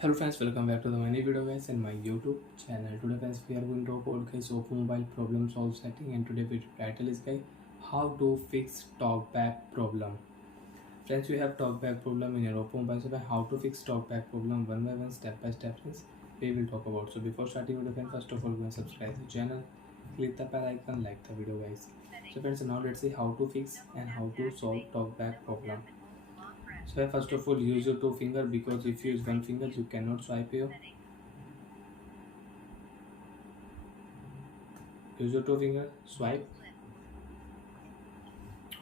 Hello friends, welcome back to the mini video guys and my YouTube channel. Today guys we are going to talk about guys Oppo mobile problem solve setting, and today video title is guys how to fix talkback problem. Friends, we have talkback problem in your Oppo mobile, so how to fix talkback problem one by one, step by step friends we will talk about. So before starting video friends, first of all go and subscribe the channel, click the bell icon, like the video guys. So friends, now let's see how to fix and how to solve talkback problem. So first of all use your two finger, because if you use one finger you cannot swipe here. Use your two finger, swipe,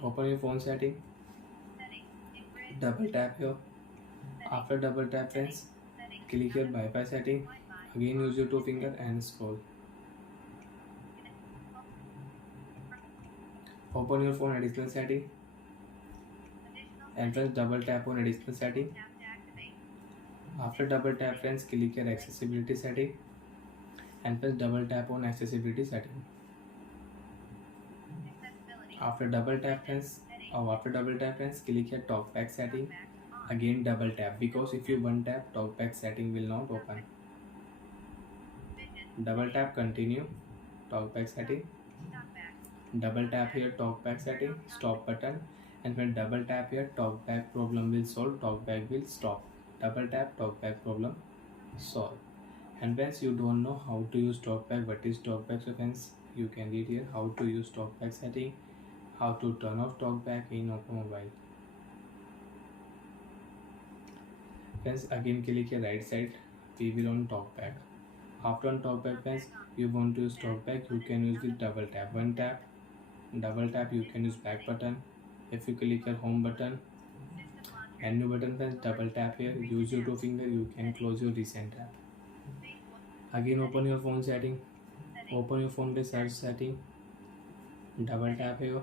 open your phone setting, double tap here. After double tap friends, click here Wi-Fi setting. Again use your two finger and scroll. Open your phone additional setting and friends double tap on additional setting. After double tap friends, click here accessibility setting and press double tap on accessibility setting. After double tap friends, click here TalkBack setting. Again double tap, because if you one tap TalkBack setting will not open. Double tap, continue TalkBack setting. Double tap here TalkBack setting, stop button, and when double tap here TalkBack problem will solve, TalkBack will stop. Double tap, TalkBack problem solve. And once you don't know how to use TalkBack, what is TalkBack, so friends you can read here how to use TalkBack setting, how to turn off TalkBack in Oppo mobile. Friends, again click here right side, we will on TalkBack. After on TalkBack friends, you want to use TalkBack, you can use with double tap. One tap, double tap, you can use back button. If you click here home button, menu button friends, double tap here, use your two finger, you can close your recent app. Again open your phone setting, open your phone with search setting, double tap here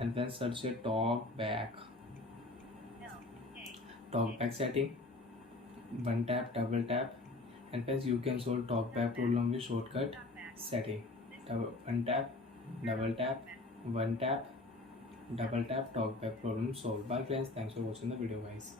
and then search a TalkBack setting. One tap, double tap, and then you can solve TalkBack problem with shortcut setting. One tap, double tap, one tap, double tap, TalkBack problem solved. Bye friends, thanks for watching the video guys.